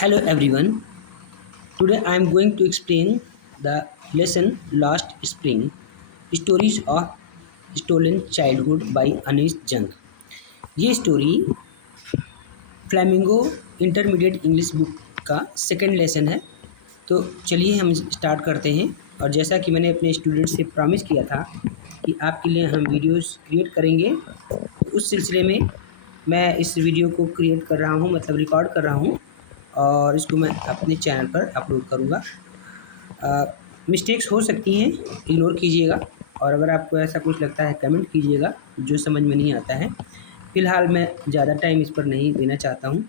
Hello everyone. Today I am going to explain the lesson Last Spring Stories of Stolen Childhood by Anis Jung. ये story flamingo intermediate English book का second lesson है। तो चलिए हम start करते हैं। और जैसा कि मैंने अपने स्टूडेंट से प्रॉमिस किया था कि आपके लिए हम वीडियोस क्रिएट करेंगे, तो उस सिलसिले में मैं इस वीडियो को क्रिएट कर रहा हूँ, मतलब रिकॉर्ड कर रहा हूँ और इसको मैं अपने चैनल पर अपलोड करूँगा। मिस्टेक्स हो सकती हैं, इग्नोर कीजिएगा। और अगर आपको ऐसा कुछ लगता है कमेंट कीजिएगा जो समझ में नहीं आता है। फ़िलहाल मैं ज़्यादा टाइम इस पर नहीं देना चाहता हूँ,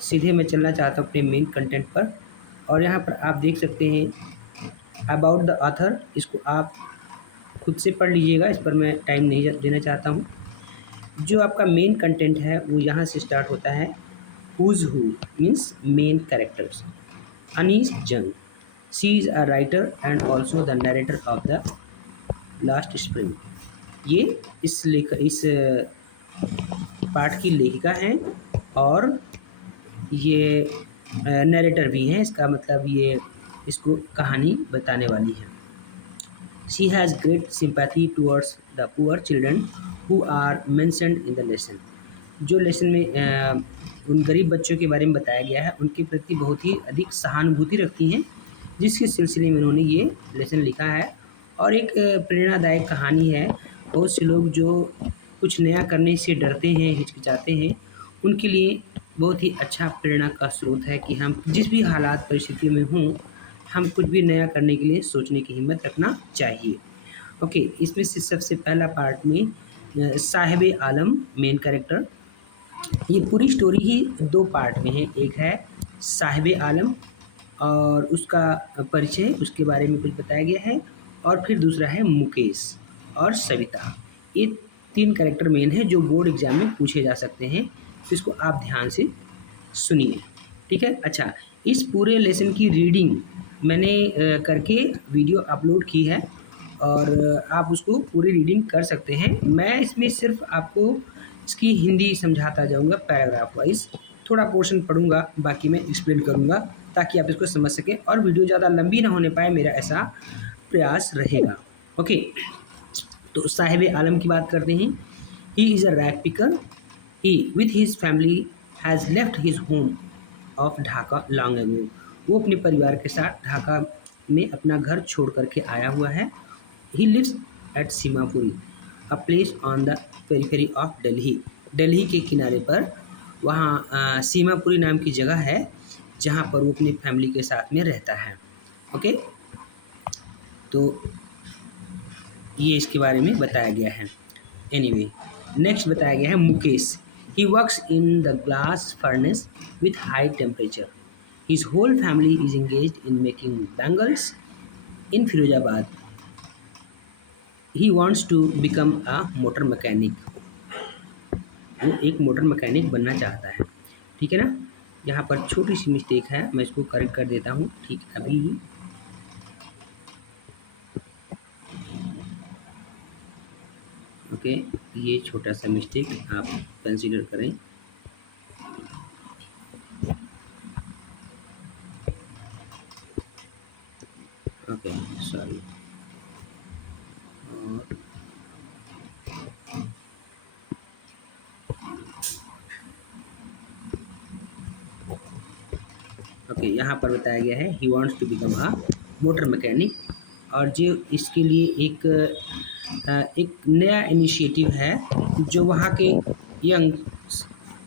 सीधे मैं चलना चाहता हूँ अपने मेन कंटेंट पर। और यहाँ पर आप देख सकते हैं अबाउट द ऑथर, इसको आप खुद से पढ़ लीजिएगा, इस पर मैं टाइम नहीं देना चाहता हूँ। जो आपका मेन कंटेंट है वो यहाँ से स्टार्ट होता है। Who's who means main characters. Anees Jung, she is a writer and also the narrator of the last spring. ये इस पाठ की लेखिका हैं और ये नरेटर भी हैं। इसका मतलब ये इसको कहानी बताने वाली है। She has great sympathy towards the poor children who are mentioned in the lesson. जो लेसन में उन गरीब बच्चों के बारे में बताया गया है, उनके प्रति बहुत ही अधिक सहानुभूति रखती हैं, जिसके सिलसिले में उन्होंने ये लेसन लिखा है। और एक प्रेरणादायक कहानी है। बहुत से लोग जो कुछ नया करने से डरते हैं, हिचकिचाते हैं, उनके लिए बहुत ही अच्छा प्रेरणा का स्रोत है कि हम जिस भी हालात परिस्थितियों में हों, हम कुछ भी नया करने के लिए सोचने की हिम्मत रखना चाहिए। ओके, इसमें से सबसे पहला पार्ट में साहिब आलम मेन कैरेक्टर। ये पूरी स्टोरी ही दो पार्ट में है। एक है साहिब आलम और उसका परिचय, उसके बारे में कुछ बताया गया है। और फिर दूसरा है मुकेश और सविता। ये तीन कैरेक्टर मेन है जो बोर्ड एग्जाम में पूछे जा सकते हैं, तो इसको आप ध्यान से सुनिए, ठीक है। अच्छा, इस पूरे लेसन की रीडिंग मैंने करके वीडियो अपलोड की है और आप उसको पूरी रीडिंग कर सकते हैं। मैं इसमें सिर्फ आपको इसकी हिंदी समझाता जाऊंगा पैराग्राफ वाइज। थोड़ा पोर्शन पढ़ूंगा, बाकी मैं एक्सप्लेन करूंगा ताकि आप इसको समझ सकें और वीडियो ज़्यादा लंबी ना होने पाए, मेरा ऐसा प्रयास रहेगा। ओके, तो साहिब आलम की बात करते हैं। He is a rag picker. He with his family has left his home of Dhaka long ago. वो अपने परिवार के साथ ढाका में अपना घर छोड़ करके आया हुआ है। He lives at Seemapuri, a place on the periphery of Delhi. Delhi के किनारे पर वहाँ सीमापुरी नाम की जगह है जहाँ पर वो अपनी फैमिली के साथ में रहता है। ओके, तो ये इसके बारे में बताया गया है। एनीवे, नेक्स्ट बताया गया है Mukesh. He works in the glass furnace with high temperature. His whole family is engaged in making bangles in Firozabad. He wants to become a motor mechanic. वो एक मोटर मैकेनिक बनना चाहता है, ठीक है ना। यहाँ पर छोटी सी मिस्टेक है, मैं इसको करेक्ट कर देता हूँ ठीक अभी ही। ओके, ये छोटा सा मिस्टेक आप कंसीडर करें। Okay, sorry. ओके, यहाँ पर बताया गया है he wants to become a motor mechanic. और जो इसके लिए एक नया इनिशिएटिव है जो वहाँ के यंग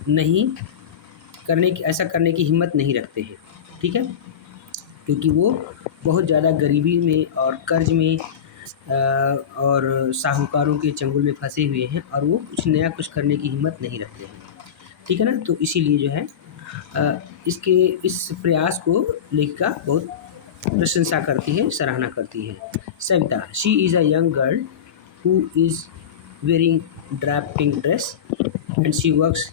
नहीं करने की ऐसा करने की हिम्मत नहीं रखते हैं, ठीक है। क्योंकि वो बहुत ज़्यादा गरीबी में और कर्ज में और साहूकारों के चंगुल में फंसे हुए हैं और वो कुछ नया कुछ करने की हिम्मत नहीं रखते हैं, ठीक है ना। तो इसीलिए जो है इसके इस प्रयास को लेखिका बहुत प्रशंसा करती है, सराहना करती है। Savita, she is a young girl who is wearing drop pink dress and she works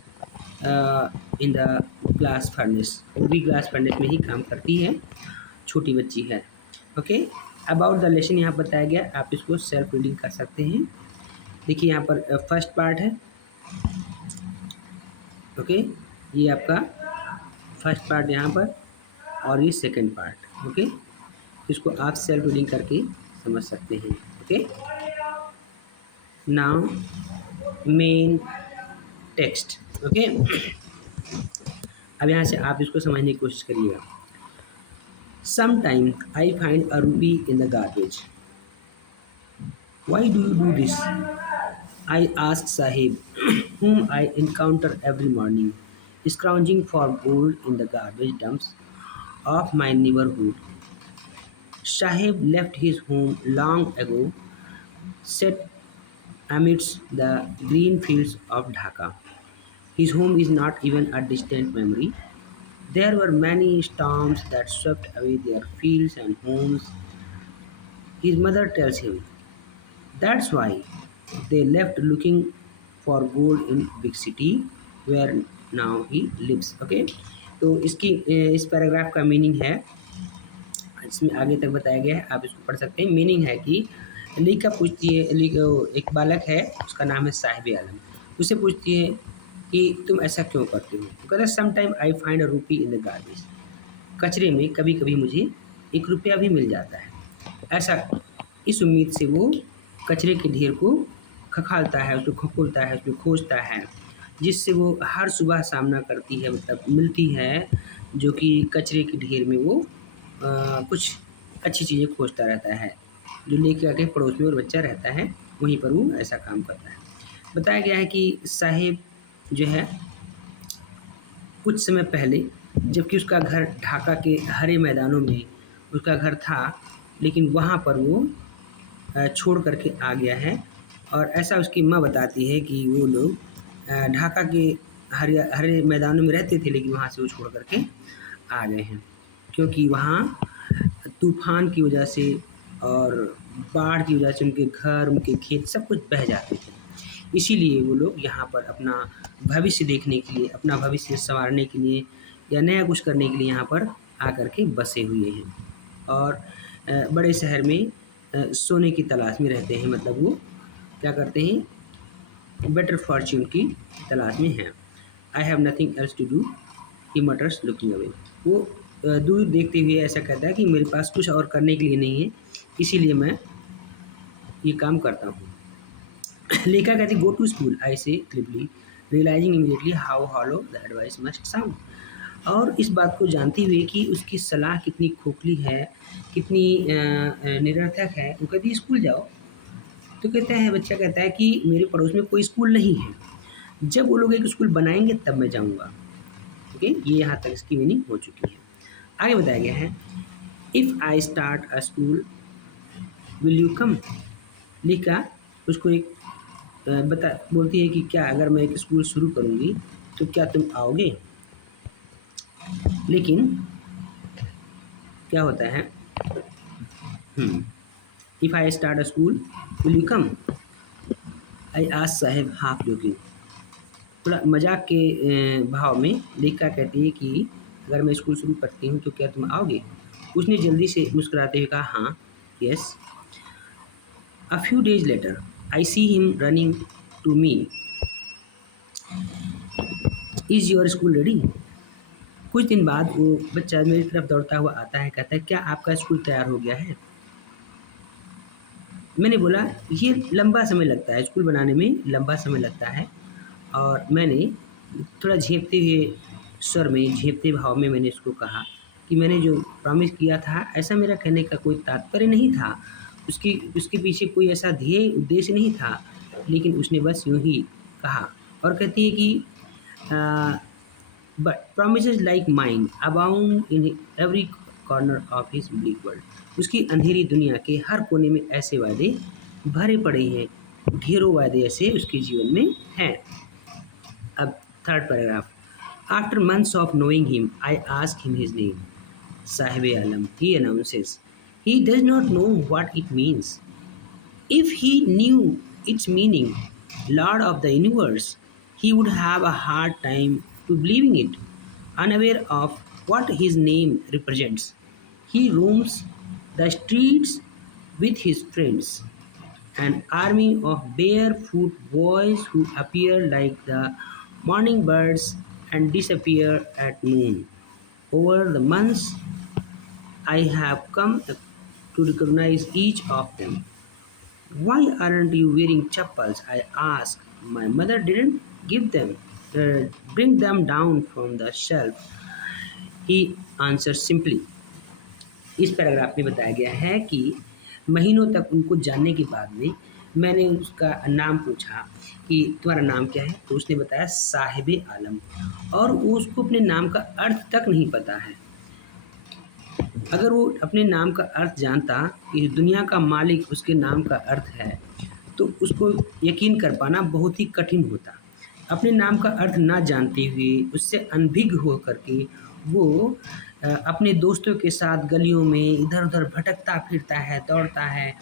in the glass furnace. वो भी ग्लास फर्नेस में ही काम करती है, छोटी बच्ची है। ओके, अबाउट द लेसन यहाँ बताया गया, आप इसको सेल्फ रीडिंग कर सकते हैं। देखिए यहाँ पर फर्स्ट पार्ट है। ओके, ये आपका फर्स्ट पार्ट यहाँ पर और ये सेकंड पार्ट। ओके, इसको आप सेल्फ रीडिंग करके समझ सकते हैं। Okay, now main text. Okay, अब यहाँ से आप इसको समझने की कोशिश करिएगा। Sometimes I find a rupee in the garbage. Why do you do this? I ask Sahib, whom I encounter every morning, scrounging for gold in the garbage dumps of my neighborhood. Sahib left his home long ago, set amidst the green fields of Dhaka. His home is not even a distant memory. There were many storms that swept away their fields and homes. His mother tells him that's why they left looking for gold in big city where now he lives. Okay, तो इसकी इस paragraph का meaning है, इसमें आगे तक बताया गया है, आप इसको पढ़ सकते हैं। मीनिंग है कि लिका पूछती है, एक बालक है, उसका नाम है साहिब आलम, उससे पूछती है कि तुम ऐसा क्यों करते हो। तो कहता है some time I find a रूपी इन द गार्बेज, कचरे में कभी कभी मुझे 1 रुपया भी मिल जाता है। ऐसा इस उम्मीद से वो कचरे के ढेर को खखालता है, उसको खखोलता है, उसको खोजता है, जिससे वो हर सुबह सामना करती है, मतलब मिलती है, जो कि कचरे के ढेर में वो कुछ अच्छी चीज़ें खोजता रहता है, जो लेके आके पड़ोस में और बच्चा रहता है वहीं पर वो ऐसा काम करता है। बताया गया है कि साहिब जो है कुछ समय पहले, जबकि उसका घर ढाका के हरे मैदानों में उसका घर था, लेकिन वहाँ पर वो छोड़ करके आ गया है। और ऐसा उसकी माँ बताती है कि वो लोग ढाका के हरे हरे मैदानों में रहते थे, लेकिन वहाँ से वो छोड़ करके आ गए हैं, क्योंकि वहाँ तूफान की वजह से और बाढ़ की वजह से उनके घर, उनके खेत सब कुछ बह जाते थे। इसीलिए वो लोग यहाँ पर अपना भविष्य देखने के लिए, अपना भविष्य संवारने के लिए या नया कुछ करने के लिए यहाँ पर आकर के बसे हुए हैं और बड़े शहर में सोने की तलाश में रहते हैं। मतलब वो क्या करते हैं, बेटर फॉर्च्यून की तलाश में हैं। I have nothing else to do, he mutters looking away. वो दूर देखते हुए ऐसा कहता है कि मेरे पास कुछ और करने के लिए नहीं है, इसीलिए मैं ये काम करता हूँ। लेखा कहती go to school, I say glibly, realising immediately how hollow the advice must sound. और इस बात को जानते हुए कि उसकी सलाह कितनी खोखली है, कितनी निरर्थक है, वो कहती स्कूल जाओ। तो कहता है, बच्चा कहता है कि मेरे पड़ोस में कोई स्कूल नहीं है, जब वो लोग एक स्कूल बनाएंगे तब मैं जाऊँगा। ओके, ये यहाँ तक इसकी मीनिंग हो चुकी है। आगे बताया गया है if I start a school will you come. लिखा उसको एक बोलती है कि क्या अगर मैं एक स्कूल शुरू करूँगी तो क्या तुम आओगे। लेकिन क्या होता है, if I start a school will you come, I ask Sahib half looking. थोड़ा मजाक के भाव में लिखा कहती है कि अगर मैं स्कूल शुरू करती हूँ तो क्या तुम आओगे। उसने जल्दी से मुस्कुराते हुए कहा हाँ, yes. A few days later I see him running to me, is your school ready. कुछ दिन बाद वो बच्चा मेरी तरफ दौड़ता हुआ आता है, कहता है क्या आपका स्कूल तैयार हो गया है। मैंने बोला ये लंबा समय लगता है, स्कूल बनाने में लंबा समय लगता है। और मैंने थोड़ा झेपते हुए स्वर में, झेपते भाव में मैंने उसको कहा कि मैंने जो प्रॉमिस किया था, ऐसा मेरा कहने का कोई तात्पर्य नहीं था, उसके पीछे कोई ऐसा ध्येय उद्देश्य नहीं था, लेकिन उसने बस यूँ ही कहा। और कहती है कि but promises like mine abound in every corner of his bleak world. उसकी अंधेरी दुनिया के हर कोने में ऐसे वादे भरे पड़े हैं, ढेरों वादे ऐसे उसके जीवन में हैं। अब third paragraph, after months of knowing him, I ask him his name. Sahib Alam, he announces. He does not know what it means. If he knew its meaning, Lord of the universe, he would have a hard time to believing it, unaware of what his name represents. He roams the streets with his friends, an army of barefoot boys who appear like the morning birds and disappear at noon. Over the months, I have come to recognize each of them. Why aren't you wearing chappals? I asked. My mother didn't give them, bring them down from the shelf. He answered simply. इस paragraph में बताया गया है कि महीनों तक उनको जानने के बाद में मैंने उसका नाम पूछा कि तुम्हारा नाम क्या है, तो उसने बताया साहिब आलम, और वो उसको अपने नाम का अर्थ तक नहीं पता है। अगर वो अपने नाम का अर्थ जानता कि दुनिया का मालिक उसके नाम का अर्थ है, तो उसको यकीन कर पाना बहुत ही कठिन होता। अपने नाम का अर्थ ना जानते हुए उससे अनभिज्ञ हो करके वो अपने दोस्तों के साथ गलियों में इधर-उधर भटकता फिरता है, दौड़ता है,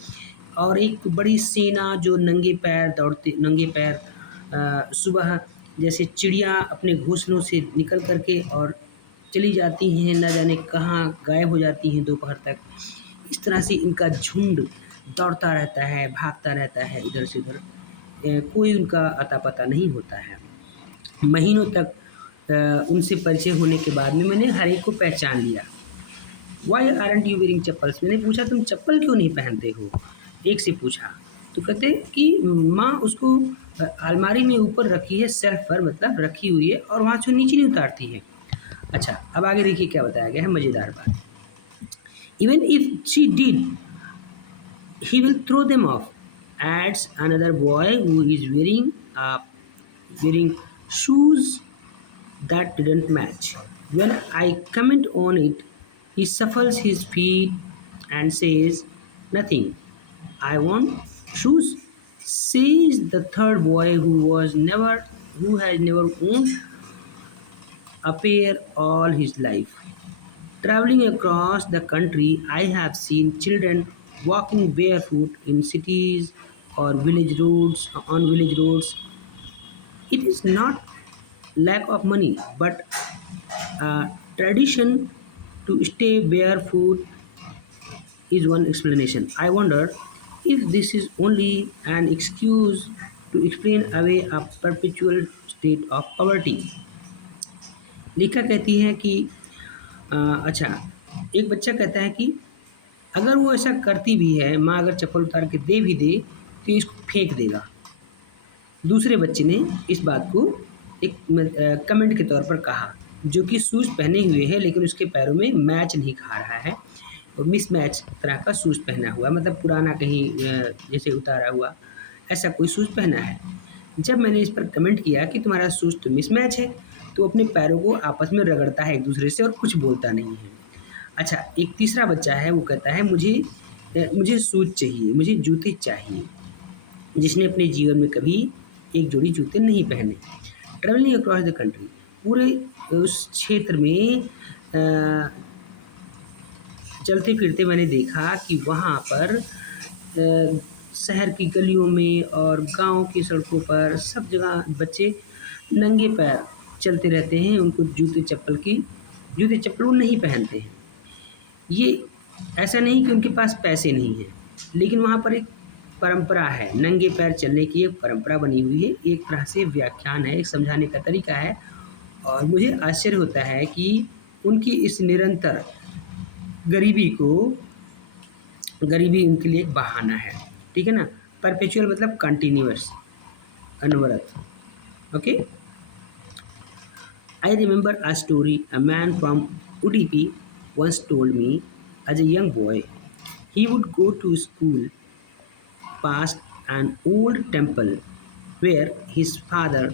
और एक बड़ी सेना जो नंगे पैर सुबह जैसे चिड़िया अपने घोंसलों से निकल कर के और चली जाती हैं, ना जाने कहाँ गायब हो जाती हैं दोपहर तक। इस तरह से इनका झुंड दौड़ता रहता है, भागता रहता है इधर से उधर। कोई उनका अता-पता नहीं होता है। महीनों तक उनसे परिचय होने के बाद में मैंने हर एक को पहचान लिया। Why aren't you wearing chappals? मैंने पूछा तुम चप्पल क्यों नहीं पहनते हो? एक से पूछा, तो कहते कि माँ उसको अलमारी में ऊपर रखी है, शेल्फ पर मतलब रखी हुई है, और वहाँ से नीचे नहीं उतारती है। अच्छा, अब आगे देखिए क्या बताया गया है, मज़ेदार बात। Even if she did, he will throw them off, adds another boy who is wearing shoes that didn't match. When I comment on it, he shuffles his feet and says, "Nothing. I want shoes," says the third boy who has never owned a pair all his life. Traveling across the country, I have seen children walking barefoot in cities or village roads. It is not lack of money, but a tradition to stay barefoot is one explanation. I wonder if this is only an excuse to explain away a perpetual state of poverty. लेखिका कहती है कि अच्छा, एक बच्चा कहता है कि अगर वो ऐसा करती भी है, माँ अगर चप्पल उतार के दे भी दे, तो इसको फेंक देगा। दूसरे बच्चे ने इस बात को एक कमेंट के तौर पर कहा, जो कि शूज़ पहने हुए है लेकिन उसके पैरों में मैच नहीं खा रहा है, और मिसमैच तरह का शूज़ पहना हुआ, मतलब पुराना कहीं जैसे उतारा हुआ ऐसा कोई शूज़ पहना है। जब मैंने इस पर कमेंट किया कि तुम्हारा शूज़ तो मिसमैच है, तो अपने पैरों को आपस में रगड़ता है एक दूसरे से और कुछ बोलता नहीं है। अच्छा, एक तीसरा बच्चा है, वो कहता है मुझे शूज़ चाहिए, मुझे जूते चाहिए, जिसने अपने जीवन में कभी एक जोड़ी जूते नहीं पहने। ट्रैवलिंग अक्रॉस द कंट्री, पूरे उस क्षेत्र में चलते फिरते मैंने देखा कि वहाँ पर शहर की गलियों में और गाँव की सड़कों पर सब जगह बच्चे नंगे पैर चलते रहते हैं। उनको जूते चप्पल वो नहीं पहनते हैं। ये ऐसा नहीं कि उनके पास पैसे नहीं हैं, लेकिन वहाँ पर एक परंपरा है, नंगे पैर चलने की एक परंपरा बनी हुई है। एक तरह से व्याख्यान है, एक समझाने का तरीका है, और मुझे आश्चर्य होता है कि उनकी इस निरंतर गरीबी उनके लिए एक बहाना है, ठीक है ना। परपेचुअल मतलब कंटिन्यूअस, अनवरत। Okay, I remember a story a man from Udupi once told me. As a young boy, he would go to school past an old temple where his father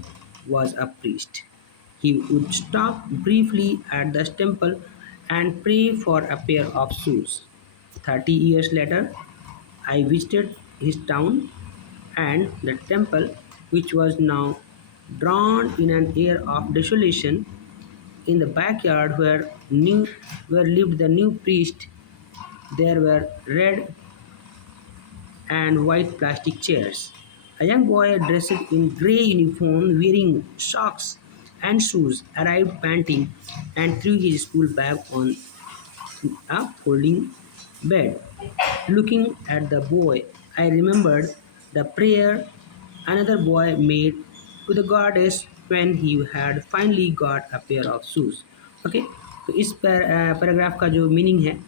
was a priest. He would stop briefly at the temple and pray for a pair of shoes. 30 years later, I visited his town, and the temple, which was now drawn in an air of desolation, in the backyard where lived the new priest, there were red and white plastic chairs. A young boy dressed in grey uniform, wearing socks and shoes, arrived panting and threw his school bag on a folding bed. Looking at the boy, I remembered the prayer another boy made to the goddess when he had finally got a pair of shoes. Okay, तो इस paragraph का जो meaning है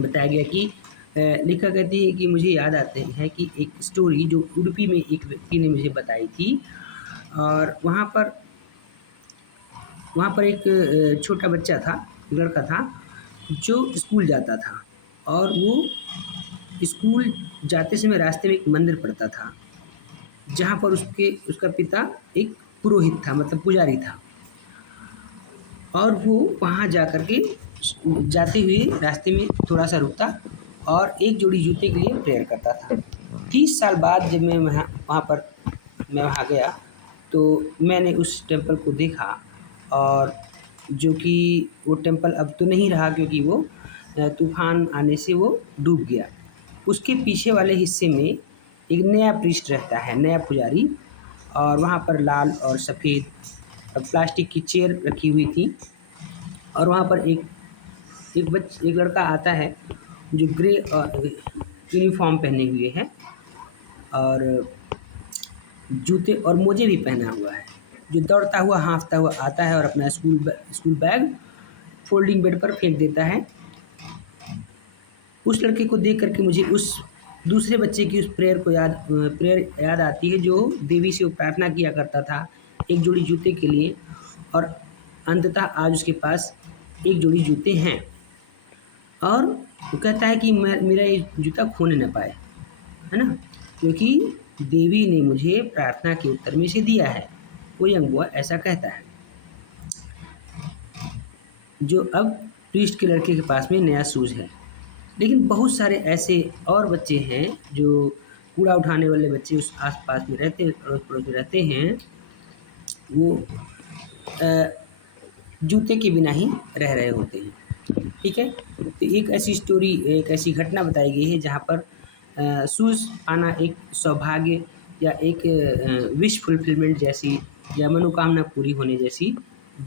बताया गया कि लेखिका कहती है कि मुझे याद आते हैं कि एक स्टोरी जो उडुपी में एक व्यक्ति ने मुझे बताई थी, और वहाँ पर एक छोटा बच्चा था, लड़का था, जो स्कूल जाता था, और वो स्कूल जाते समय रास्ते में एक मंदिर पड़ता था, जहाँ पर उसका पिता एक पुरोहित था, मतलब पुजारी था, और वो वहाँ जा कर के जाते हुए रास्ते में थोड़ा सा रुकता और एक जोड़ी जूते के लिए प्रेयर करता था। 30 साल बाद जब मैं वहाँ गया, तो मैंने उस टेम्पल को देखा, और जो कि वो टेम्पल अब तो नहीं रहा, क्योंकि वो तूफान आने से वो डूब गया। उसके पीछे वाले हिस्से में एक नया प्रीस्ट रहता है, नया पुजारी, और वहाँ पर लाल और सफ़ेद प्लास्टिक की चेयर रखी हुई थी, और वहाँ पर एक लड़का आता है जो ग्रे यूनिफॉर्म पहने हुए है, और जूते और मोजे भी पहना हुआ है, जो दौड़ता हुआ हाँफता हुआ आता है और अपना स्कूल बैग फोल्डिंग बेड पर फेंक देता है। उस लड़के को देख करके मुझे उस दूसरे बच्चे की उस प्रेयर याद आती है, जो देवी से वो प्रार्थना किया करता था एक जोड़ी जूते के लिए, और अंततः आज उसके पास एक जोड़ी जूते हैं, और वो कहता है कि मेरा ये जूता खोने न पाए, है ना, क्योंकि देवी ने मुझे प्रार्थना के उत्तर में से दिया है। वो यंग बॉय ऐसा कहता है, जो अब प्रीस्ट के लड़के के पास में नया शूज़ है। लेकिन बहुत सारे ऐसे और बच्चे हैं जो कूड़ा उठाने वाले बच्चे उस आस-पास में रहते हैं, अड़ोस-पड़ोस में रहते हैं, वो जूते के बिना ही रह रहे होते हैं। ठीक है? तो एक ऐसी घटना बताई गई है जहाँ पर शूज़ पाना एक सौभाग्य या एक विश फुलफिलमेंट जैसी या मनोकामना पूरी होने जैसी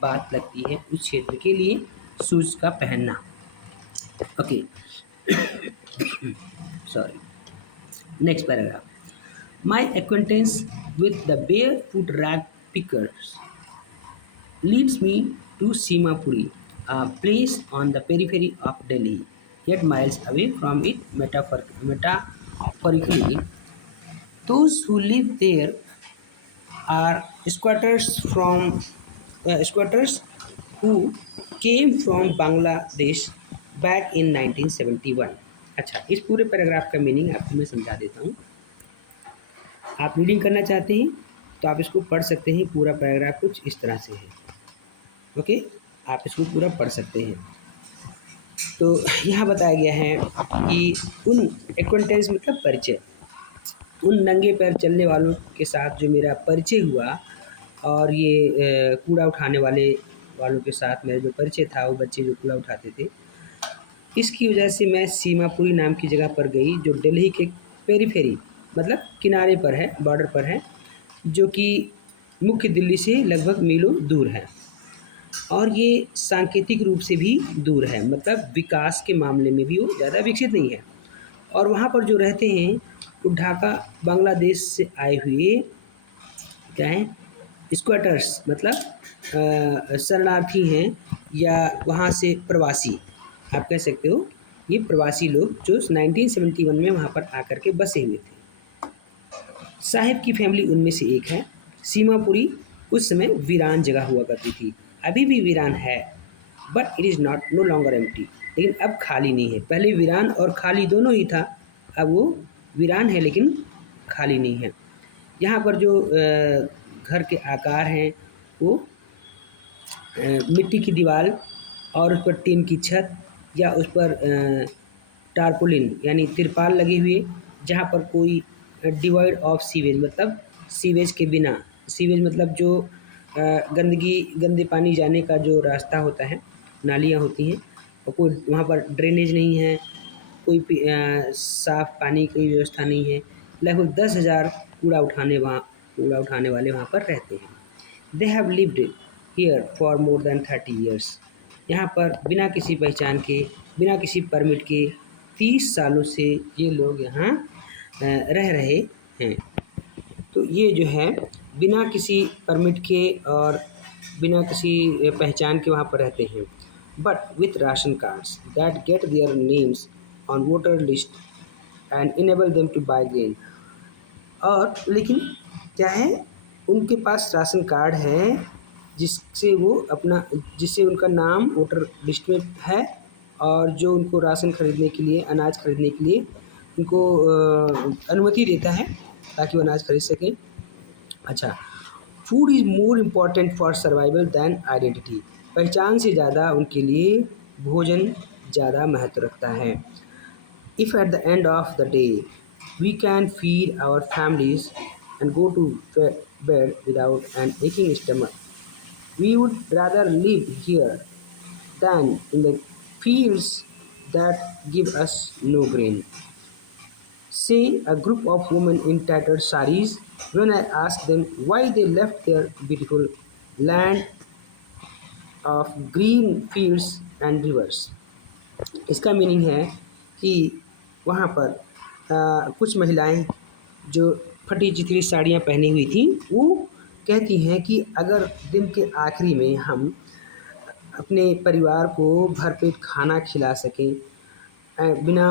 बात लगती है उस क्षेत्र के लिए शूज़ का पहनना। Okay, sorry. Next paragraph. My acquaintance with the barefoot rag pickers leads me to Simapuri, a place on the periphery of Delhi, yet miles away from it metaphorically. Those who live there are squatters who came from Bangladesh back in 1971. अच्छा, इस पूरे paragraph का meaning आपको मैं समझा देता हूँ। आप रीडिंग करना चाहते हैं तो आप इसको पढ़ सकते हैं। पूरा पैराग्राफ कुछ इस तरह से है। ओके, आप इसको पूरा पढ़ सकते हैं। तो यहाँ बताया गया है कि उन एक्वेंटेंस मतलब परिचय, उन नंगे पैर चलने वालों के साथ जो मेरा परिचय हुआ, और ये कूड़ा उठाने वालों के साथ मेरा जो परिचय था, वो बच्चे जो कूड़ा उठाते थे, इसकी वजह से मैं सीमापुरी नाम की जगह पर गई, जो दिल्ली के पेरीफेरी मतलब किनारे पर है, बॉर्डर पर है, जो कि मुख्य दिल्ली से लगभग मीलों दूर है, और ये सांकेतिक रूप से भी दूर है, मतलब विकास के मामले में भी वो ज़्यादा विकसित नहीं है। और वहाँ पर जो रहते हैं वो ढाका बांग्लादेश से आए हुए क्या हैं, स्क्वाटर्स मतलब शरणार्थी हैं, या वहाँ से प्रवासी आप कह सकते हो। ये प्रवासी लोग जो 1971 में वहाँ पर आकर के बसे हुए थे। साहिब की फैमिली उनमें से एक है। सीमापुरी उस समय वीरान जगह हुआ करती थी, अभी भी वीरान है, but it is not know longer empty, लेकिन अब खाली नहीं है। पहले वीरान और खाली दोनों ही था, अब वो वीरान है लेकिन खाली नहीं है। यहाँ पर जो घर के आकार हैं वो मिट्टी की दीवार और उस पर टीन की छत, या उस पर टारपोलिन यानी तिरपाल लगे हुए, जहाँ पर कोई डिवाइड ऑफ सीवेज मतलब सीवेज के बिना, सीवेज मतलब जो गंदे पानी जाने का जो रास्ता होता है, नालियाँ होती हैं, और कोई वहाँ पर ड्रेनेज नहीं है, कोई साफ़ पानी की व्यवस्था नहीं है। लगभग 10,000 कूड़ा उठाने वाले वहाँ पर रहते हैं। They have lived here for more than 30 years. यहाँ पर बिना किसी पहचान के, बिना किसी परमिट के 30 सालों से ये लोग यहाँ रह रहे हैं। तो ये जो है बिना किसी परमिट के और बिना किसी पहचान के वहाँ पर रहते हैं। but with ration cards that get their names on voter list and enable them to buy grain। और लेकिन क्या है, उनके पास राशन कार्ड है जिससे वो अपना जिससे उनका नाम वोटर लिस्ट में है, और जो उनको राशन खरीदने के लिए, अनाज खरीदने के लिए उनको अनुमति देता है ताकि वो अनाज खरीद सकें। अच्छा, food is more important for survival than identity. पहचान से ज़्यादा उनके लिए भोजन ज़्यादा महत्व रखता है। If at the end of the day we can feed our families and go to bed without an aching stomach, we would rather live here than in the fields that give us no grain. Say a group of women in tattered saris when I asked them why they left their beautiful land of green fields and rivers। इसका meaning है कि वहाँ पर कुछ महिलाएं जो फटी चिथड़ी साड़ियाँ पहनी हुई थी, वो कहती हैं कि अगर दिन के आखिरी में हम अपने परिवार को भरपेट खाना खिला सकें, बिना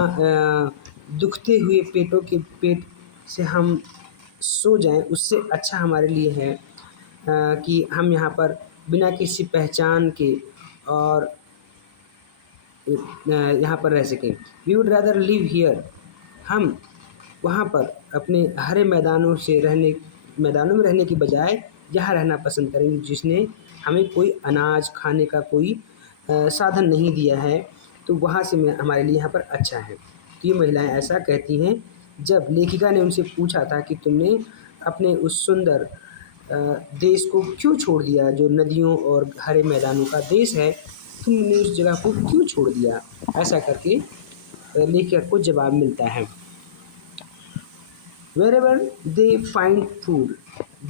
दुखते हुए पेटों के पेट से हम सो जाएं, उससे अच्छा हमारे लिए है कि हम यहाँ पर बिना किसी पहचान के और यहाँ पर रह सकें। We would rather live here, हम वहाँ पर अपने हरे मैदानों में रहने की बजाय यहाँ रहना पसंद करेंगे जिसने हमें कोई अनाज खाने का कोई साधन नहीं दिया है, तो वहाँ से हमारे लिए यहाँ पर अच्छा है। तो ये महिलाएं ऐसा कहती हैं जब लेखिका ने उनसे पूछा था कि तुमने अपने उस सुंदर देश को क्यों छोड़ दिया, जो नदियों और हरे मैदानों का देश है, तुमने उस जगह को क्यों छोड़ दिया। ऐसा करके लेखिका को जवाब मिलता है। Wherever they find food,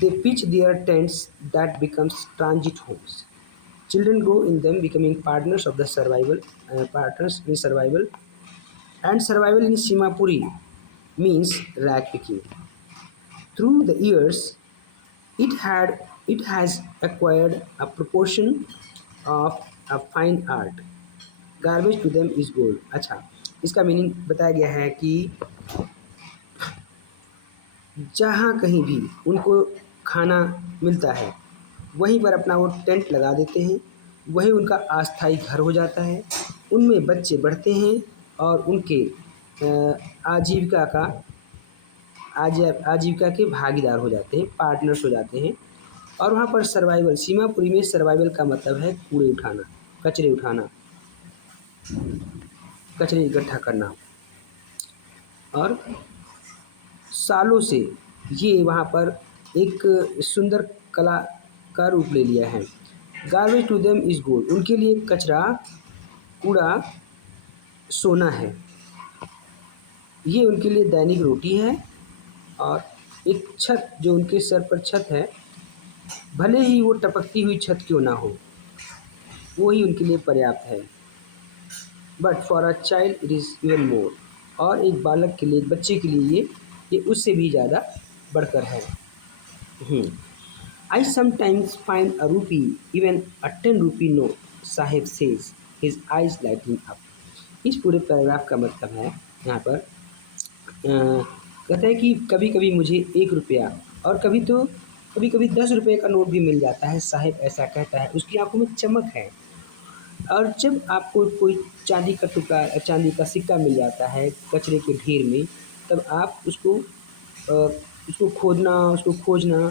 they pitch their tents that becomes transit homes. Children grow in them, becoming partners of the partners in survival. And survival in Simapuri means rag picking. Through the years, it has acquired a proportion of a fine art. Garbage to them is gold। अच्छा, इसका meaning बताया गया है कि जहाँ कहीं भी उनको खाना मिलता है वहीं पर अपना वो टेंट लगा देते हैं, वही उनका अस्थायी घर हो जाता है। उनमें बच्चे बढ़ते हैं और उनके आजीविका के भागीदार हो जाते हैं, पार्टनर्स हो जाते हैं। और वहाँ पर सर्वाइवल, सीमापुरी में सर्वाइवल का मतलब है कूड़े उठाना, कचरे इकट्ठा करना। और सालों से ये वहाँ पर एक सुंदर कला का रूप ले लिया है। Garbage to them is gold, उनके लिए कूड़ा सोना है। ये उनके लिए दैनिक रोटी है और एक छत जो उनके सर पर छत है, भले ही वो टपकती हुई छत क्यों ना हो, वो ही उनके लिए पर्याप्त है। But for a child it is even more, और एक बालक के लिए, एक बच्चे के लिए ये उससे भी ज़्यादा बढ़कर है। I sometimes find a rupee, even a 10 rupee note, Sahib says, his eyes lighting up। इस पूरे पैराग्राफ का मतलब है यहाँ पर कहते हैं कि कभी कभी मुझे 1 रुपया और कभी कभी 10 रुपये का नोट भी मिल जाता है, साहिब ऐसा कहता है, उसकी आंखों में चमक है। और जब आपको कोई चांदी का टुकड़ा, चांदी का सिक्का मिल जाता है कचरे के ढेर में, तब आप उसको खोजना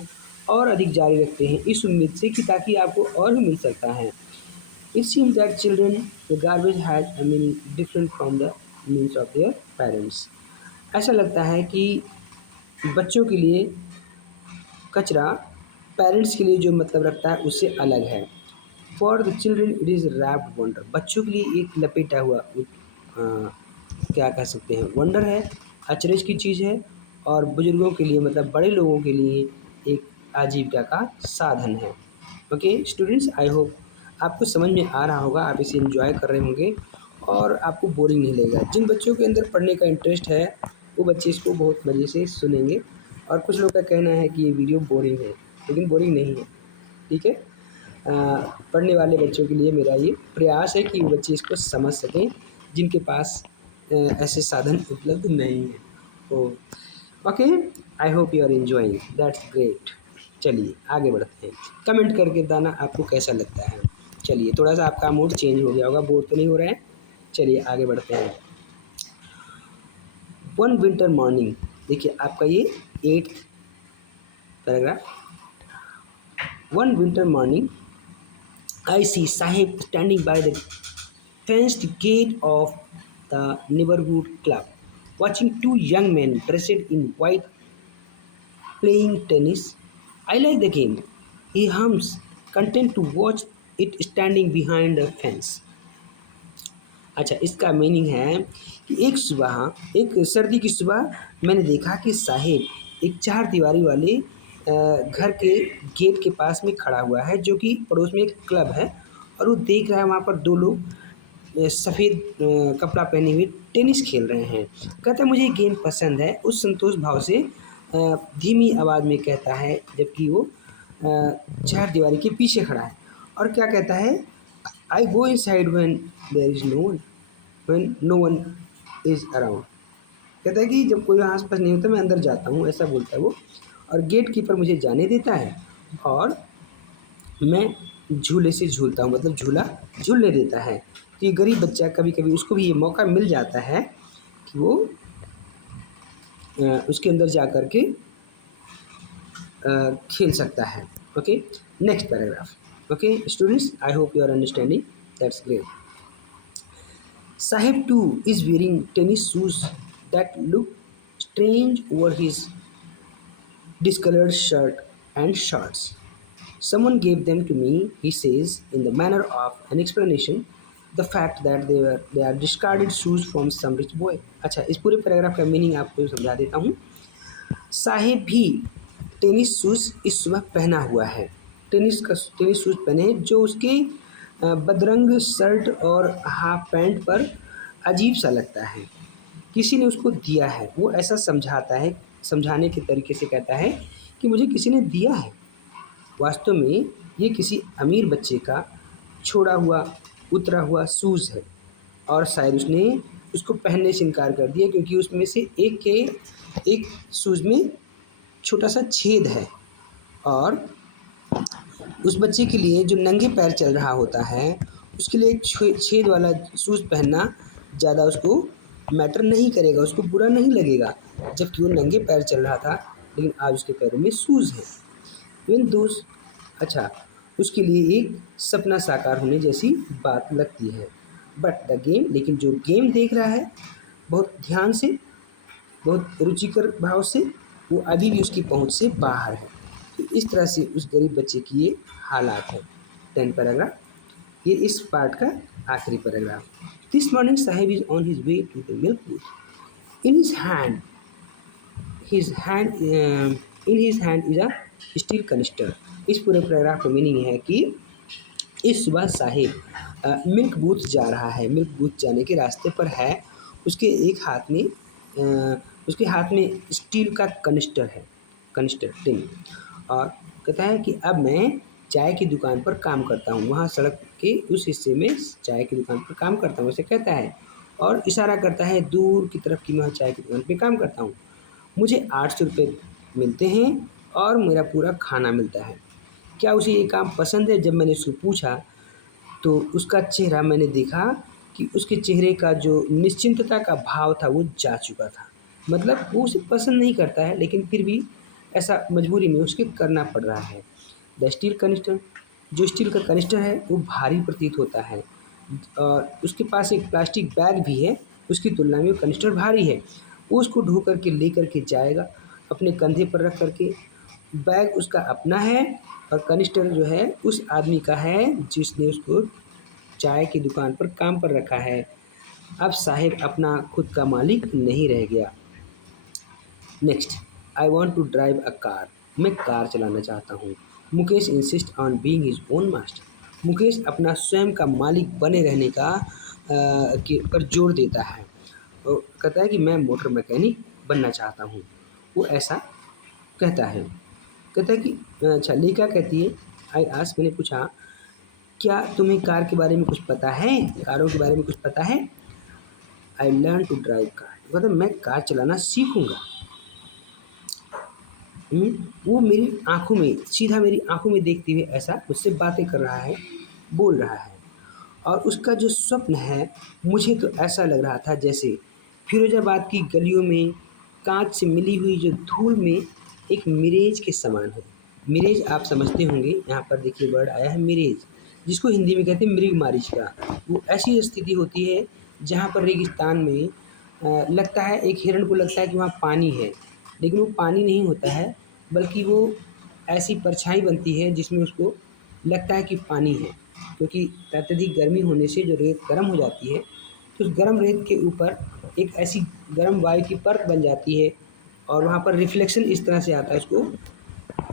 और अधिक जारी रखते हैं इस उम्मीद से कि ताकि आपको और भी मिल सकता है। It seems that children, the garbage has a meaning different from the means of their parents। ऐसा लगता है कि बच्चों के लिए कचरा पेरेंट्स के लिए जो मतलब रखता है उससे अलग है। For the children it is wrapped wonder, बच्चों के लिए एक लपेटा हुआ क्या कह सकते हैं, वंडर है, अचरज की चीज़ है। और बुजुर्गों के लिए, मतलब बड़े लोगों के लिए, एक आजीविका का साधन है। ओके स्टूडेंट्स, आई होप आपको समझ में आ रहा होगा, आप इसे एंजॉय कर रहे होंगे और आपको बोरिंग नहीं लगेगा। जिन बच्चों के अंदर पढ़ने का इंटरेस्ट है वो बच्चे इसको बहुत मज़े से सुनेंगे। और कुछ लोग का कहना है कि ये वीडियो बोरिंग है, लेकिन बोरिंग नहीं है, ठीक है। पढ़ने वाले बच्चों के लिए मेरा ये प्रयास है कि वो बच्चे इसको समझ सकें जिनके पास ऐसे साधन उपलब्ध नहीं है। Okay, I hope you are enjoying, that's great. चलिए आगे बढ़ते हैं। कमेंट करके बताना आपको कैसा लगता है। चलिए थोड़ा सा आपका मूड चेंज हो गया होगा, बोर तो नहीं हो रहा है। चलिए आगे बढ़ते हैं। वन विंटर मॉर्निंग, देखिए आपका ये 8th paragraph. One winter morning I see Sahib standing by the fenced gate of the neighborhood club, watching two young men dressed in white playing tennis. I like the game. He hums, content to watch it standing behind the fence. अच्छा, इसका meaning है कि एक सुबह, एक सर्दी की सुबह, मैंने देखा कि साहिब एक चार दीवारी वाले घर के गेट के पास में खड़ा हुआ है, जो कि पड़ोस में एक क्लब है, और वो देख रहा है वहाँ पर दो लोग सफ़ेद कपड़ा पहने हुए टेनिस खेल रहे हैं। कहता है मुझे ये गेम पसंद है, उस संतोष भाव से धीमी आवाज़ में कहता है, जबकि वो चार दीवारी के पीछे खड़ा है। और क्या कहता है, I go inside when there is no one, when no one is around. कहता है कि जब कोई आस पास नहीं होता मैं अंदर जाता हूँ, ऐसा बोलता है वो। और गेट कीपर मुझे जाने देता है और मैं झूले से झूलता हूँ, मतलब झूला झूलने देता है। तो ये गरीब बच्चा, कभी कभी उसको भी ये मौका मिल जाता है कि वो उसके अंदर जा कर के खेल सकता है। Okay, next paragraph. Okay students, I hope you are understanding, that's great. Sahib too is wearing tennis shoes that look strange over his discolored shirt and shorts. Someone gave them to me, he says, in the manner of an explanation, the fact that they are discarded shoes from some rich boy. अच्छा, इस पूरे paragraph का meaning आपको समझा देता हूँ। साहिब भी tennis shoes इस सुबह पहना हुआ है, टेनिस शूज़ पहने हैं, जो उसके बदरंग शर्ट और हाफ पैंट पर अजीब सा लगता है। किसी ने उसको दिया है, वो ऐसा समझाता है, समझाने के तरीके से कहता है कि मुझे किसी ने दिया है। वास्तव में ये किसी अमीर बच्चे का छोड़ा हुआ उतरा हुआ शूज़ है, और शायद उसने उसको पहनने से इनकार कर दिया क्योंकि उसमें से एक शूज़ में छोटा सा छेद है, और उस बच्चे के लिए जो नंगे पैर चल रहा होता है उसके लिए एक छेद वाला शूज़ पहनना ज़्यादा उसको मैटर नहीं करेगा, उसको बुरा नहीं लगेगा, जबकि वो नंगे पैर चल रहा था लेकिन आज उसके पैरों में शूज़ है। इवन दोस्त, अच्छा, उसके लिए एक सपना साकार होने जैसी बात लगती है। बट द गेम, लेकिन जो गेम देख रहा है बहुत ध्यान से, बहुत रुचिकर भाव से, वो अभी भी उसकी पहुंच से बाहर है। तो इस तरह से उस गरीब बच्चे की ये हालात है। 10 पैराग्राफ, ये इस पार्ट का आखिरी पैराग्राफ। This morning Sahib is on his way to the milk booth. In his hand is a steel canister. इस पूरे पैराग्राफ का मीनिंग है कि इस सुबह साहिब मिल्क बूथ जा रहा है, मिल्क बूथ जाने के रास्ते पर है। उसके एक हाथ में उसके हाथ में स्टील का कनिस्टर है, कनिस्टर टिन, और कहता है कि अब मैं चाय की दुकान पर काम करता हूँ, वहाँ सड़क के उस हिस्से में चाय की दुकान पर काम करता हूँ, ऐसे कहता है, और इशारा करता है दूर की तरफ कि मैं चाय की दुकान पर काम करता हूँ। मुझे 800 रुपये मिलते हैं और मेरा पूरा खाना मिलता है। क्या उसे ये काम पसंद है? जब मैंने उससे पूछा तो उसका चेहरा, मैंने देखा कि उसके चेहरे का जो निश्चिंतता का भाव था वो जा चुका था। मतलब वो उसे पसंद नहीं करता है, लेकिन फिर भी ऐसा मजबूरी में उसके करना पड़ रहा है। द स्टील कनिस्टर, जो स्टील का कनिस्टर है वो भारी प्रतीत होता है, और उसके पास एक प्लास्टिक बैग भी है, उसकी तुलना में वो कनिस्टर भारी है। वो उसको ढो करके ले करके जाएगा अपने कंधे पर रख करके। बैग उसका अपना है और कनिस्टर जो है उस आदमी का है जिसने उसको चाय की दुकान पर काम पर रखा है। अब साहिब अपना खुद का मालिक नहीं रह गया। Next, I want to drive a car. मैं कार चलाना चाहता हूँ। Mukesh insist on being his own master. Mukesh अपना स्वयं का मालिक बने रहने का के पर जोर देता है। और कहता है कि मैं मोटर मैकेनिक बनना चाहता हूँ, वो ऐसा कहता है। कहता है कि अच्छा, लेखा कहती है, आई आस्क, मैंने पूछा, क्या तुम्हें कार के बारे में कुछ पता है? कारों के बारे में कुछ पता है? I learn to drive car, मतलब मैं कार चलाना सीखूंगा। वो मेरी आंखों में, सीधा मेरी आंखों में देखते हुए ऐसा मुझसे बातें कर रहा है, बोल रहा है। और उसका जो स्वप्न है, मुझे तो ऐसा लग रहा था जैसे फिरोजाबाद की गलियों में कांच से मिली हुई जो धूल में एक मिरेज के समान है। मिरेज आप समझते होंगे, यहाँ पर देखिए वर्ड आया है मिरेज, जिसको हिंदी में कहते हैं मृगमारीच का। वो ऐसी स्थिति होती है जहाँ पर रेगिस्तान में लगता है, एक हिरण को लगता है कि वहाँ पानी है, लेकिन वो पानी नहीं होता है, बल्कि वो ऐसी परछाई बनती है जिसमें उसको लगता है कि पानी है। क्योंकि अत्यधिक गर्मी होने से जो रेत गर्म हो जाती है, तो उस गर्म रेत के ऊपर एक ऐसी गर्म वायु की परत बन जाती है और वहाँ पर रिफ्लेक्शन इस तरह से आता है, उसको,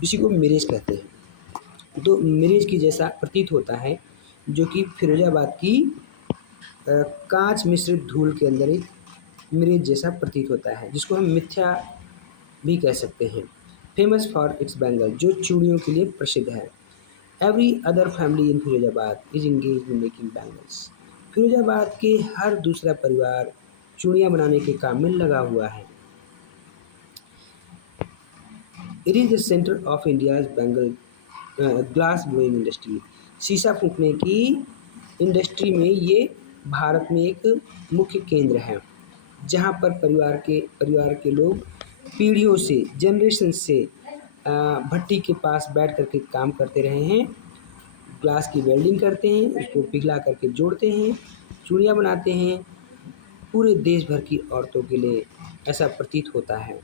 इसी को मिरेज कहते हैं। तो मिरेज की जैसा प्रतीत होता है, जो कि फिरोजाबाद की कांच मिश्रित धूल के अंदर एक मिरेज जैसा प्रतीत होता है, जिसको हम मिथ्या भी कह सकते हैं। फेमस फॉर इट्स बैंगल, जो चूड़ियों के लिए प्रसिद्ध है। Every other family in Firozabad is engage in making bangles. Firozabad के हर दूसरा परिवार चूड़ियाँ बनाने के काम में लगा हुआ है। It is the centre of India's bangle glass blowing industry. शीशा फूंकने की इंडस्ट्री में ये भारत में एक मुख्य केंद्र है, जहाँ पर परिवार के लोग पीढ़ियों से, जनरेशन से भट्टी के पास बैठ करके काम करते रहे हैं। ग्लास की वेल्डिंग करते हैं, उसको पिघला करके जोड़ते हैं, चूड़ियाँ बनाते हैं। पूरे देश भर की औरतों के लिए ऐसा प्रतीत होता है।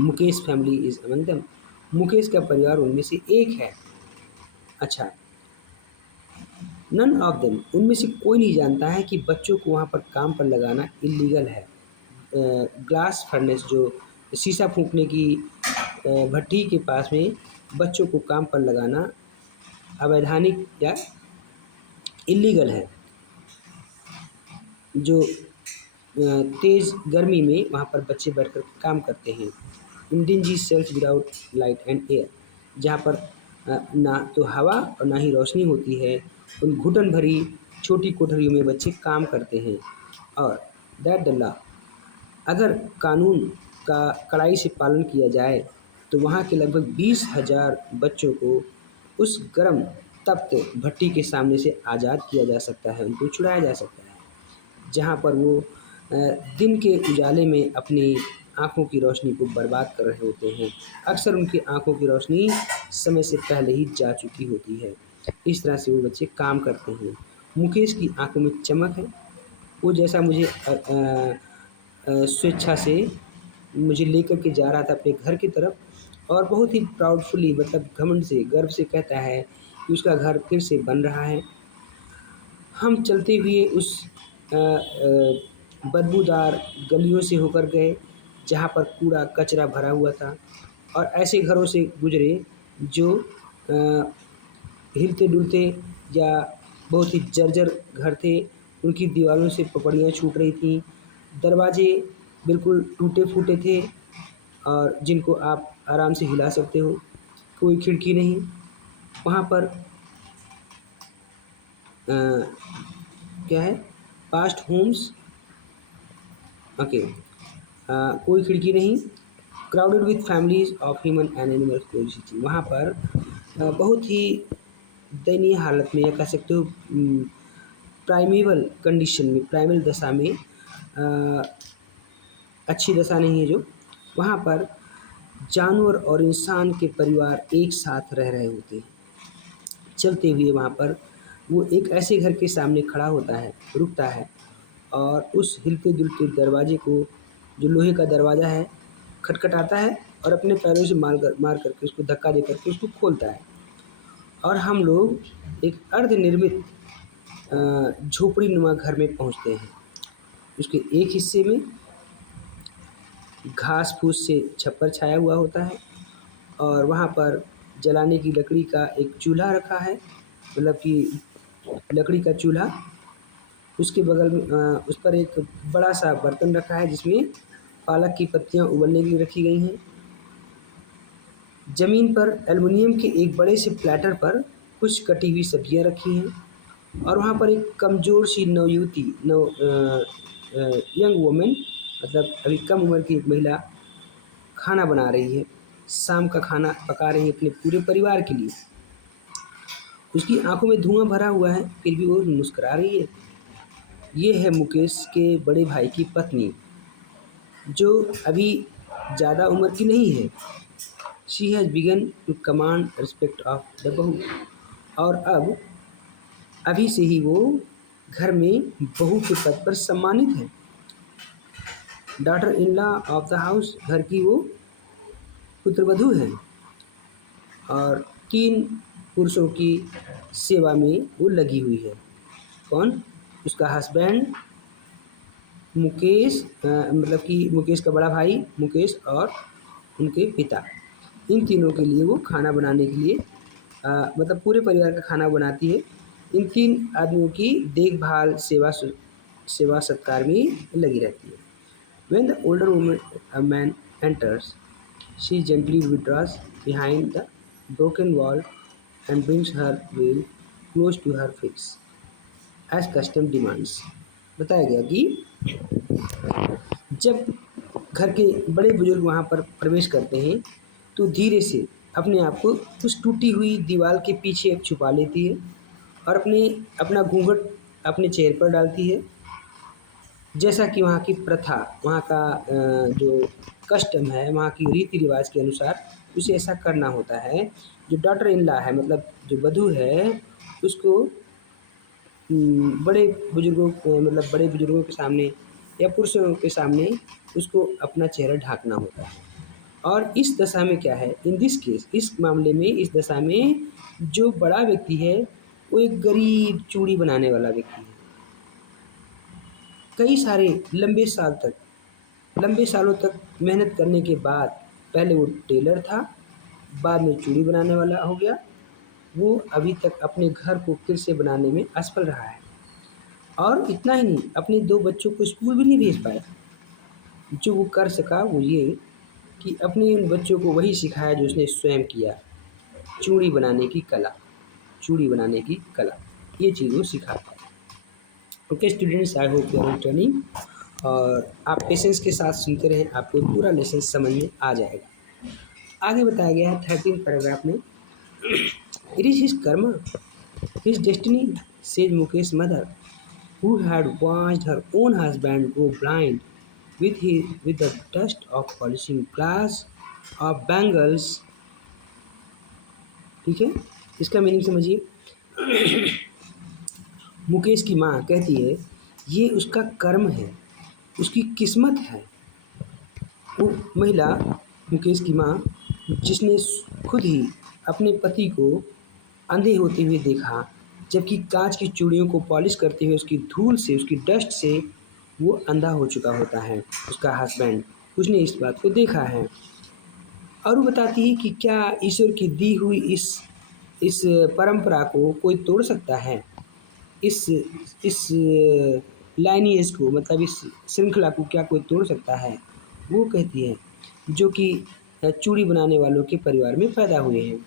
Mukesh family is among them. Mukesh का परिवार उनमें से एक है। अच्छा, नन ऑफ देम, उनमें से कोई नहीं जानता है कि बच्चों को वहाँ पर काम पर लगाना इलीगल है। ग्लास फर्नेस, जो शीशा फूंकने की भट्टी के पास में बच्चों को काम पर लगाना अवैधानिक या इलीगल है। जो तेज़ गर्मी में वहाँ पर बच्चे बैठकर काम करते हैं। In dingy cells without light and air, जहाँ पर ना तो हवा और ना ही रोशनी होती है। उन घुटन भरी छोटी कोठरियों में बच्चे काम करते हैं। और दैट द लॉ, अगर कानून का कड़ाई से पालन किया जाए तो वहाँ के लगभग 20,000 बच्चों को उस गर्म तप्त भट्टी के सामने से आज़ाद किया जा सकता है, उनको छुड़ाया जा सकता है, जहाँ पर वो दिन के उजाले में अपनी आँखों की रोशनी को बर्बाद कर रहे होते हैं। अक्सर उनकी आँखों की रोशनी समय से पहले ही जा चुकी होती है। इस तरह से वो बच्चे काम करते हैं। मुकेश की आँखों में चमक है। वो जैसा मुझे स्वेच्छा से मुझे लेकर के जा रहा था अपने घर की तरफ, और बहुत ही प्राउडफुली, मतलब घमंड से, गर्व से कहता है कि उसका घर फिर से बन रहा है। हम चलते हुए उस बदबूदार गलियों से होकर गए जहाँ पर कूड़ा कचरा भरा हुआ था, और ऐसे घरों से गुजरे जो हिलते डुलते या बहुत ही जर्जर घर थे। उनकी दीवारों से पपड़ियाँ छूट रही थीं, दरवाजे बिल्कुल टूटे फूटे थे और जिनको आप आराम से हिला सकते हो, कोई खिड़की नहीं। वहाँ पर क्या है, पास्ट होम्स, ओके, कोई खिड़की नहीं। Crowded with families of human and animal coexisting, वहाँ पर बहुत ही दयनीय हालत में, या कह सकते हो प्राइमेवल कंडीशन में, प्राइमल दशा में, अच्छी दशा नहीं है जो, वहाँ पर जानवर और इंसान के परिवार एक साथ रह रहे होते हैं। चलते हुए वहाँ पर वो एक ऐसे घर के सामने खड़ा होता है, रुकता है, और उस हिलते जुलते दरवाजे को, जो लोहे का दरवाज़ा है, खटखटाता है और अपने पैरों से मार करके उसको धक्का दे करके उसको खोलता है। और हम लोग एक अर्धनिर्मित झोपड़ी नुमा घर में पहुंचते हैं। उसके एक हिस्से में घास फूस से छप्पर छाया हुआ होता है, और वहाँ पर जलाने की लकड़ी का एक चूल्हा रखा है, मतलब कि लकड़ी का चूल्हा। उसके बगल में उस पर एक बड़ा सा बर्तन रखा है जिसमें पालक की पत्तियाँ उबलने के लिए रखी गई हैं। ज़मीन पर एल्युमिनियम के एक बड़े से प्लेटर पर कुछ कटी हुई सब्जियां रखी हैं और वहाँ पर एक कमज़ोर सी नवयुवती यंग वुमेन, मतलब अभी कम उम्र की एक महिला खाना बना रही है। शाम का खाना पका रही है अपने पूरे परिवार के लिए। उसकी आंखों में धुआं भरा हुआ है, फिर भी वो मुस्कुरा रही है। ये है मुकेश के बड़े भाई की पत्नी, जो अभी ज़्यादा उम्र की नहीं है। She has begun to command respect of the bahu. और अब अभी से ही वो घर में बहू के पद पर सम्मानित है। Daughter in law of the house, घर की वो पुत्रवधू है और 3 पुरुषों की सेवा में वो लगी हुई है। कौन? उसका हस्बैंड मुकेश, मतलब कि मुकेश का बड़ा भाई मुकेश और उनके पिता। इन तीनों के लिए वो खाना बनाने के लिए मतलब पूरे परिवार का खाना बनाती है। इन 3 आदमियों की देखभाल, सेवा सत्कार में लगी रहती है। When the older woman a man enters, she gently withdraws behind the broken wall and brings her veil close to her face, as custom demands. बताया गया कि जब घर के बड़े बुजुर्ग वहाँ पर प्रवेश करते हैं तो धीरे से अपने आप को उस टूटी हुई दीवार के पीछे छुपा लेती है और अपना घूंघट अपने चेहरे पर डालती है। जैसा कि वहाँ की प्रथा, वहाँ का जो कस्टम है, वहाँ की रीति रिवाज के अनुसार उसे ऐसा करना होता है। जो डॉटर इन लॉ है, मतलब जो वधू है, उसको बड़े बुजुर्गों को, मतलब बड़े बुजुर्गों के सामने या पुरुषों के सामने उसको अपना चेहरा ढाँकना होता है। और इस दशा में क्या है, इन दिस केस, इस मामले में, इस दशा में जो बड़ा व्यक्ति है वो एक गरीब चूड़ी बनाने वाला व्यक्ति है। कई सारे लंबे सालों तक मेहनत करने के बाद, पहले वो टेलर था, बाद में चूड़ी बनाने वाला हो गया। वो अभी तक अपने घर को फिर से बनाने में असफल रहा है और इतना ही नहीं, अपने 2 बच्चों को स्कूल भी नहीं भेज पाया। जो वो कर सका वो ये कि अपने उन बच्चों को वही सिखाया जो उसने स्वयं किया, चूड़ी बनाने की कला, चूड़ी बनाने की कला, ये चीज़ वो सिखाता है। Okay students, I hope you are returning और आप पेशेंस के साथ सुनते रहें, आपको पूरा लेसन समझ में आ जाएगा। आगे बताया गया है 13 पैराग्राफ में, it is his Karma, his destiny, says Mukesh mother, who had watched her own husband go blind with the dust of polishing glass of bangles। ठीक है, इसका मीनिंग समझिए। मुकेश की माँ कहती है ये उसका कर्म है, उसकी किस्मत है। वो महिला, मुकेश की माँ, जिसने खुद ही अपने पति को अंधे होते हुए देखा, जबकि कांच की चूड़ियों को पॉलिश करते हुए उसकी धूल से, उसकी डस्ट से वो अंधा हो चुका होता है। उसका हस्बैंड, उसने इस बात को देखा है और वो बताती है कि क्या ईश्वर की दी हुई इस परंपरा को कोई तोड़ सकता है? इस लाइनेज को, मतलब इस श्रृंखला को क्या कोई तोड़ सकता है? वो कहती है जो कि चूड़ी बनाने वालों के परिवार में पैदा हुए हैं।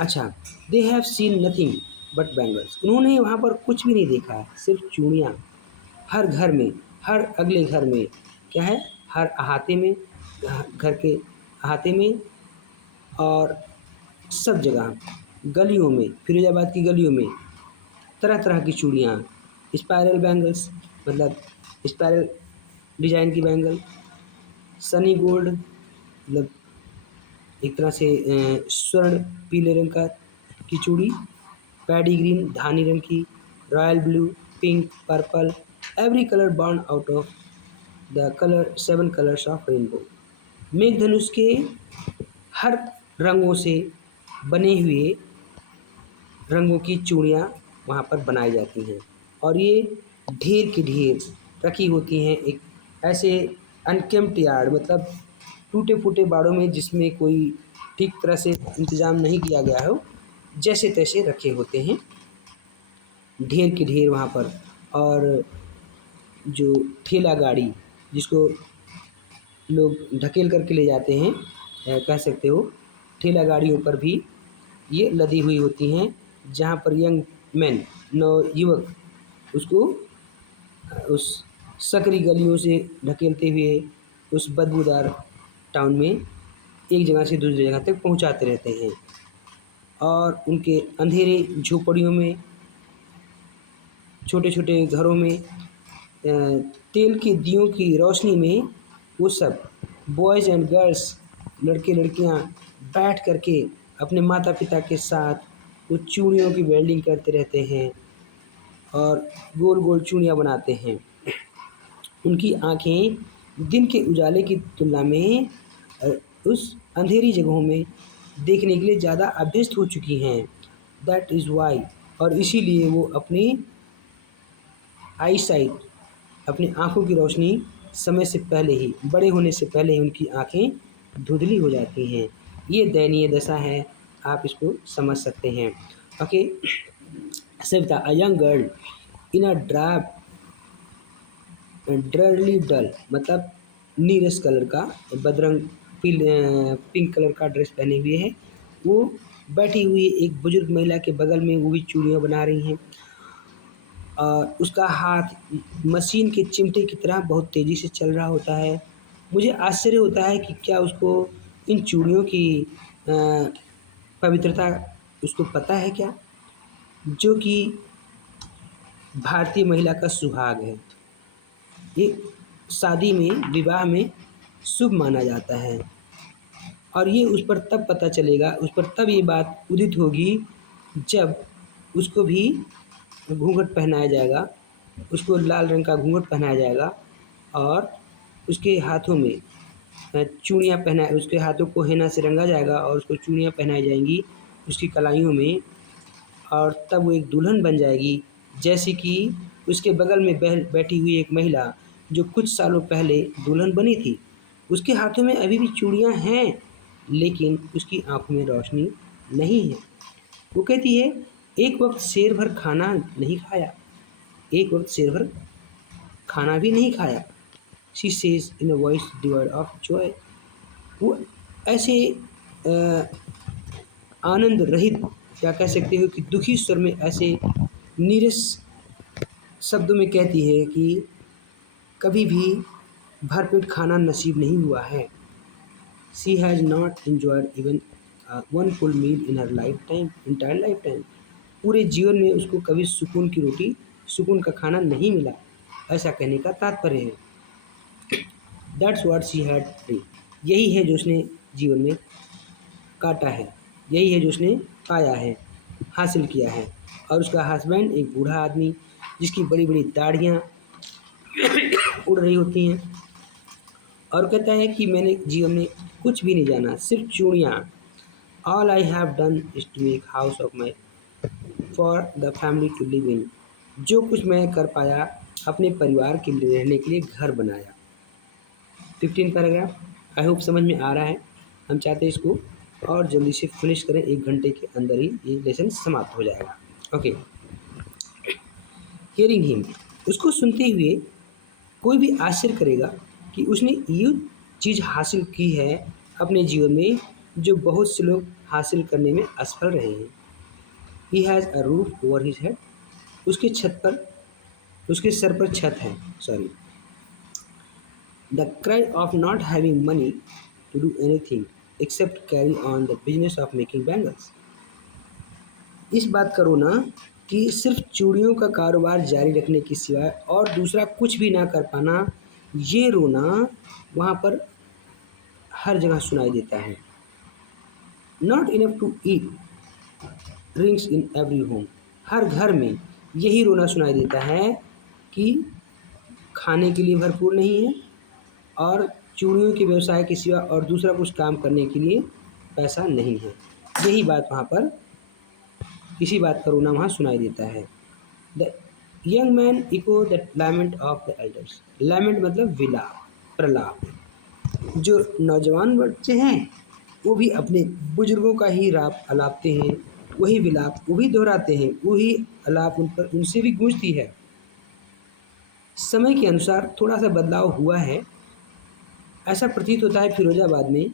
अच्छा, they have seen nothing but bangles, उन्होंने वहाँ पर कुछ भी नहीं देखा है, सिर्फ चूड़ियाँ। हर घर में, हर अगले घर में क्या है, हर अहाते में, घर के अहाते में और सब जगह, गलियों में, फिरोजाबाद की गलियों में तरह तरह की चूड़ियाँ, स्पाइरल बैंगल्स, मतलब स्पाइरल डिजाइन की बैंगल, सनी गोल्ड, मतलब एक तरह से स्वर्ण पीले रंग का की चूड़ी, पैडी ग्रीन धानी रंग की, royal blue, pink, purple, every colour born out of the colour 7 colours of rainbow. मेघधनुष के हर रंगों से बने हुए रंगों की चूड़ियाँ वहाँ पर बनाई जाती हैं और ये ढेर की ढेर रखी होती हैं एक ऐसे अनकेम्प्ट यार्ड, मतलब टूटे फूटे बाड़ों में जिसमें कोई ठीक तरह से इंतज़ाम नहीं किया गया हो, जैसे तैसे रखे होते हैं ढेर की ढेर वहाँ पर। और जो ठेला गाड़ी, जिसको लोग ढकेल करके ले जाते हैं, कह सकते हो, ठेला गाड़ियों पर भी ये लदी हुई होती हैं, जहाँ पर यंग मैन नवयुवक उसको उस सकरी गलियों से ढकेलते हुए उस बदबूदार टाउन में एक जगह से दूसरी जगह तक पहुंचाते रहते हैं। और उनके अंधेरे झोपड़ियों में, छोटे छोटे घरों में तेल के दियों की रोशनी में वो सब बॉयज़ एंड गर्ल्स, लड़के लड़कियां बैठ करके अपने माता पिता के साथ वो चूड़ियों की वेल्डिंग करते रहते हैं और गोल गोल चूड़ियाँ बनाते हैं। उनकी आँखें दिन के उजाले की तुलना में अ, उस अंधेरी जगहों में देखने के लिए ज़्यादा अभ्यस्त हो चुकी हैं। दैट इज़ वाई, और इसीलिए वो अपनी आई साइट, अपनी आँखों की रोशनी समय से पहले ही, बड़े होने से पहले ही उनकी आँखें धुंधली हो जाती हैं। ये दयनीय दशा है, आप इसको समझ सकते हैं। Okay, Savita, a young girl in a drab dreary dull, मतलब नीरस कलर का, बदरंग पिंक कलर का ड्रेस पहने हुए है। वो बैठी हुई एक बुजुर्ग महिला के बगल में, वो भी चूड़ियाँ बना रही हैं। और उसका हाथ मशीन के चिमटे की तरह बहुत तेज़ी से चल रहा होता है। मुझे आश्चर्य होता है कि क्या उसको इन चूड़ियों की पवित्रता उसको पता है क्या, जो कि भारतीय महिला का सुहाग है। ये शादी में, विवाह में शुभ माना जाता है। और ये उस पर तब पता चलेगा, उस पर तब ये बात उदित होगी जब उसको भी घूंघट पहनाया जाएगा, उसको लाल रंग का घूंघट पहनाया जाएगा और उसके हाथों में चूड़ियाँ पहना, उसके हाथों को हेना से रंगा जाएगा और उसको चूड़ियाँ पहनाई जाएंगी उसकी कलाइयों में। और तब वो एक दुल्हन बन जाएगी, जैसे कि उसके बगल में बैठी हुई एक महिला जो कुछ सालों पहले दुल्हन बनी थी। उसके हाथों में अभी भी चूड़ियाँ हैं, लेकिन उसकी आंखों में रोशनी नहीं है। वो कहती है, एक वक्त शेर भर खाना नहीं खाया, एक वक्त शेर भर खाना भी नहीं खाया। She says in a voice devoid of Joy. वो ऐसे अ, आनंद रहित, क्या कह सकते हो कि दुखी स्वर में, ऐसे नीरस शब्दों में कहती है कि कभी भी भरपेट खाना नसीब नहीं हुआ है। She has not enjoyed even one full meal in her lifetime, entire lifetime. पूरे जीवन में उसको कभी सुकून की रोटी, सुकून का खाना नहीं मिला, ऐसा कहने का तात्पर्य है। That's what she had D, यही है जो उसने जीवन में काटा है, यही है जो उसने पाया है, हासिल किया है। और उसका हस्बैंड एक बूढ़ा आदमी, जिसकी बड़ी बड़ी दाढ़ियाँ उड़ रही होती हैं, और कहता है कि मैंने जीवन में कुछ भी नहीं जाना, सिर्फ चूड़ियाँ। All I have done is to make house of my for the family to live in. जो कुछ मैं कर पाया, अपने परिवार के लिए रहने के लिए घर बनाया। 15 पैराग्राफ, आई होप समझ में आ रहा है। हम चाहते हैं इसको और जल्दी से फिनिश करें, 1 घंटे के अंदर ही ये लेसन समाप्त हो जाएगा। ओके, हियरिंग हिम, उसको सुनते हुए कोई भी आश्चर्य करेगा कि उसने ये चीज़ हासिल की है अपने जीवन में, जो बहुत से लोग हासिल करने में असफल रहे हैं। He has a roof over his head, उसके छत पर, उसके सर पर छत है, sorry. The cry of not having money to do anything except carry on the business of making bangles. इस बात का रोना कि सिर्फ चूड़ियों का कारोबार जारी रखने के सिवाय और दूसरा कुछ भी ना कर पाना, ये रोना वहाँ पर हर जगह सुनाई देता है। Not enough to eat rings in every home, हर घर में यही रोना सुनाई देता है कि खाने के लिए भरपूर नहीं है और चूड़ियों के व्यवसाय के सिवा और दूसरा कुछ काम करने के लिए पैसा नहीं है। यही बात वहाँ पर, इसी बात का रोना वहाँ सुनाई देता है। The young man echo the lament of the elders, lament मतलब विलाप, प्रलाप। जो नौजवान बच्चे हैं वो भी अपने बुजुर्गों का ही राप अलापते हैं, वही विलाप वो भी दोहराते हैं, वही अलाप उन पर, उनसे भी गूंजती है। समय के अनुसार थोड़ा सा बदलाव हुआ है। ऐसा प्रतीत होता है फिरोजाबाद में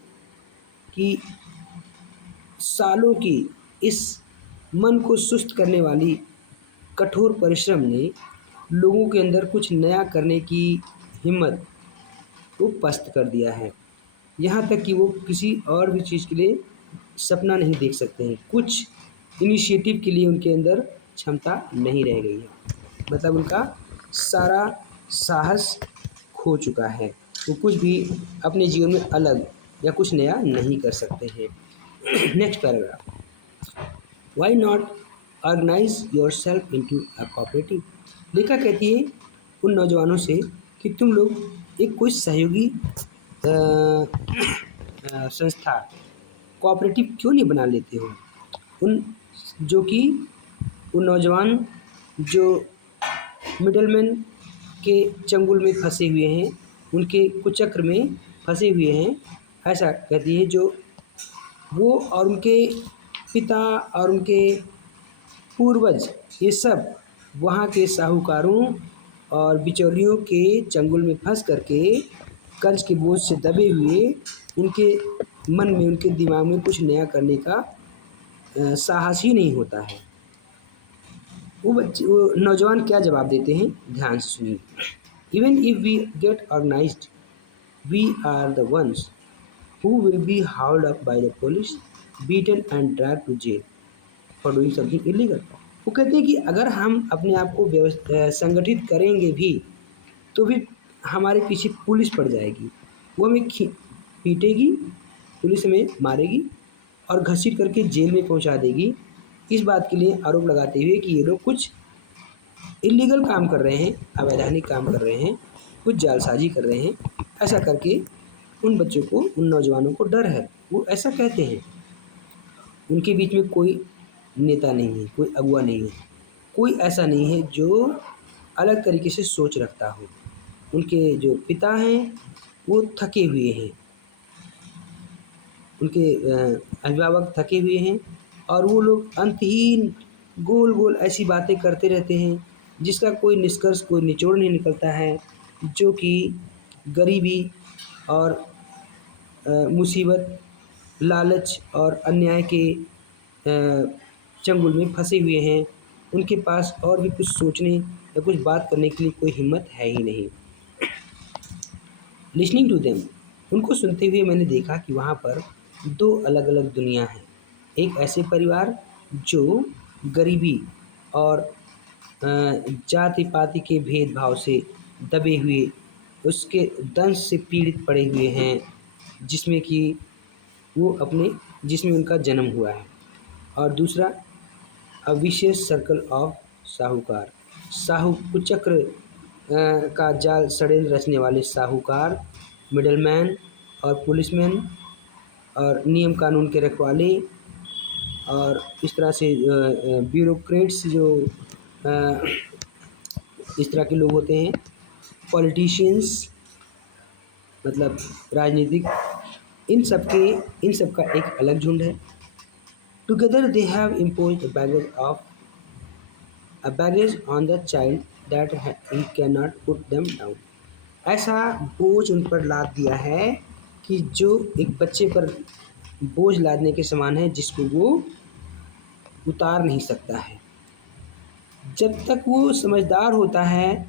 कि सालों की इस मन को सुस्त करने वाली कठोर परिश्रम ने लोगों के अंदर कुछ नया करने की हिम्मत को पस्त कर दिया है। यहाँ तक कि वो किसी और भी चीज़ के लिए सपना नहीं देख सकते हैं। कुछ इनिशिएटिव के लिए उनके अंदर क्षमता नहीं रह गई है। मतलब उनका सारा साहस खो चुका है। वो कुछ भी अपने जीवन में अलग या कुछ नया नहीं कर सकते हैं। Next paragraph, why not organise yourself into a cooperative. Lekha कहती है उन नौजवानों से कि तुम लोग एक कोई सहयोगी संस्था कोऑपरेटिव क्यों नहीं बना लेते हो। उन जो कि वो नौजवान जो मिडलमैन के चंगुल में फंसे हुए हैं, उनके कुचक्र में फंसे हुए हैं, ऐसा कहती है। जो वो और उनके पिता और उनके पूर्वज ये सब वहाँ के साहूकारों और बिचौलियों के चंगुल में फंस करके कर्ज के बोझ से दबे हुए उनके मन में, उनके दिमाग में कुछ नया करने का साहस ही नहीं होता है। वो नौजवान क्या जवाब देते हैं, ध्यान से सुनिए। Even if we get organised we are the ones who will be hauled up by the police, beaten and drag to jail for doing something illegal. वो कहते हैं कि अगर हम अपने आप को संगठित करेंगे भी तो भी हमारे पीछे पुलिस पड़ जाएगी, वो हमें पीटेगी, पुलिस हमें मारेगी और घसीट करके जेल में पहुंचा देगी। इस बात के लिए आरोप लगाते हुए कि ये लोग कुछ इलीगल काम कर रहे हैं, अवैधानिक काम कर रहे हैं, कुछ जालसाजी कर रहे हैं। ऐसा करके उन बच्चों को, उन नौजवानों को डर है, वो ऐसा कहते हैं। उनके बीच में कोई नेता नहीं है, कोई अगुआ नहीं है, कोई ऐसा नहीं है जो अलग तरीके से सोच रखता हो। उनके जो पिता हैं वो थके हुए हैं, उनके अभिभावक थके हुए हैं और वो लोग अंतहीन गोल गोल ऐसी बातें करते रहते हैं जिसका कोई निष्कर्ष, कोई निचोड़ नहीं निकलता है, जो कि गरीबी और मुसीबत, लालच और अन्याय के चंगुल में फंसे हुए हैं। उनके पास और भी कुछ सोचने या कुछ बात करने के लिए कोई हिम्मत है ही नहीं। लिसनिंग टू देम, उनको सुनते हुए मैंने देखा कि वहाँ पर दो अलग अलग दुनिया हैं। एक ऐसे परिवार जो गरीबी और जाति पाति के भेदभाव से दबे हुए, उसके दंश से पीड़ित पड़े हुए हैं, जिसमें कि वो अपने, जिसमें उनका जन्म हुआ है। और दूसरा अ विशियस सर्कल ऑफ साहूकार, साहू कुचक्र का जाल षड्यंत्र रचने वाले साहूकार, मिडलमैन और पुलिसमैन और नियम कानून के रखवाले और इस तरह से ब्यूरोक्रेट्स जो इस तरह के लोग होते हैं, पॉलिटिशियंस मतलब राजनीतिक, इन सब का एक अलग झुंड है। Together they have imposed a baggage on the child that he cannot put them down। ऐसा बोझ उन पर लाद दिया है कि जो एक बच्चे पर बोझ लादने के समान है, जिसको वो उतार नहीं सकता है। जब तक वो समझदार होता है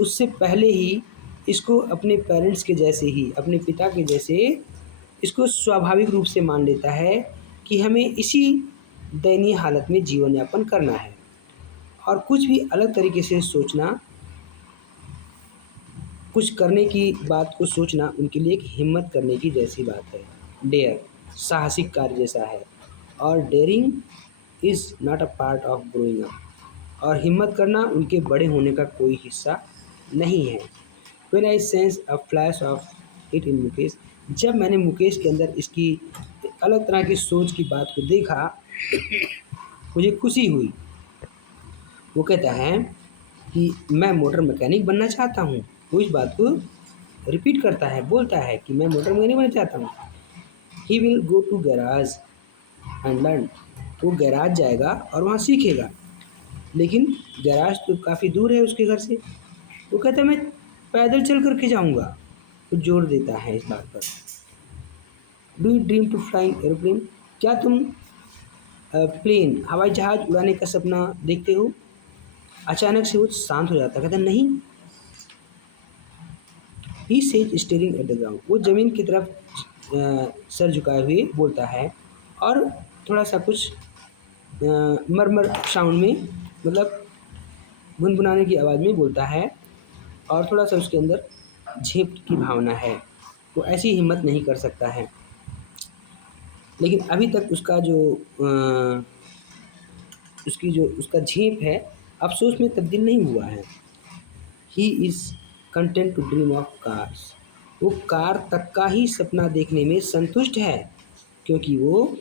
उससे पहले ही इसको अपने पेरेंट्स के जैसे ही, अपने पिता के जैसे इसको स्वाभाविक रूप से मान लेता है कि हमें इसी दयनीय हालत में जीवन यापन करना है। और कुछ भी अलग तरीके से सोचना, कुछ करने की बात को सोचना उनके लिए एक हिम्मत करने की जैसी बात है। डेयर साहसिक कार्य जैसा है। और daring is not a part of growing up, और हिम्मत करना उनके बड़े होने का कोई हिस्सा नहीं है। When I sense a flash of it in Mukesh, जब मैंने मुकेश के अंदर इसकी अलग तरह की सोच की बात को देखा मुझे खुशी हुई। वो कहता है कि मैं मोटर मैकेनिक बनना चाहता हूँ। वो इस बात को रिपीट करता है, बोलता है कि मैं मोटर मैकेनिक बनना चाहता हूँ। He will go to garage and learn, वो गैराज जाएगा और वहाँ सीखेगा, लेकिन गैराज तो काफ़ी दूर है उसके घर से। वो कहता है मैं पैदल चल करके जाऊँगा। वो जोर देता है इस बात पर। Do you dream to flying aeroplane, क्या तुम प्लेन हवाई जहाज़ उड़ाने का सपना देखते हो? अचानक से वो शांत हो जाता है, कहता है नहीं। He says staring at the ground, वो ज़मीन की तरफ सर झुकाए हुए बोलता है और थोड़ा-सा कुछ मरमर साउंड में, मतलब गुनगुनाने की आवाज़ में बोलता है और थोड़ा-सा उसके अंदर झेप की भावना है। वो ऐसी हिम्मत नहीं कर सकता है। लेकिन अभी तक उसका जो उसकी जो उसका झेप है, अफ़सोस में तब्दील नहीं हुआ है। He is content to dream of cars, वो कार तक का ही सपना देखने में संतुष्ट है, क्योंकि वो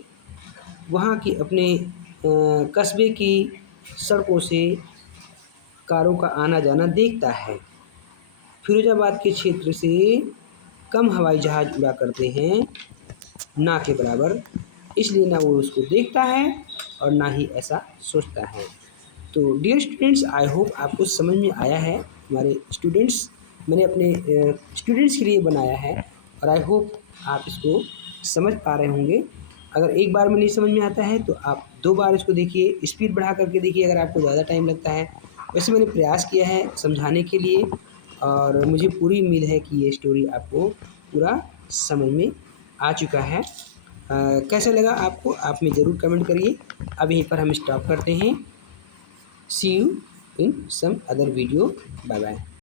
वहाँ की अपने कस्बे की सड़कों से कारों का आना-जाना देखता है। फिरोज़ाबाद के क्षेत्र से कम हवाई जहाज़ उड़ा करते हैं, ना के बराबर, इसलिए ना वो उसको देखता है और ना ही ऐसा सोचता है। तो डियर स्टूडेंट्स, आई होप आपको समझ में आया है। हमारे स्टूडेंट्स, मैंने अपने स्टूडेंट्स के लिए बनाया है और आई होप आप इसको समझ पा रहे होंगे। अगर एक बार में नहीं समझ में आता है तो आप 2 बार इसको देखिए, स्पीड बढ़ा करके देखिए अगर आपको ज़्यादा टाइम लगता है। वैसे मैंने प्रयास किया है समझाने के लिए और मुझे पूरी उम्मीद है कि ये स्टोरी आपको पूरा समझ में आ चुका है। कैसा लगा आपको, आप में ज़रूर कमेंट करिए। अब यहीं पर हम स्टॉप करते हैं। See you in some other video. Bye bye.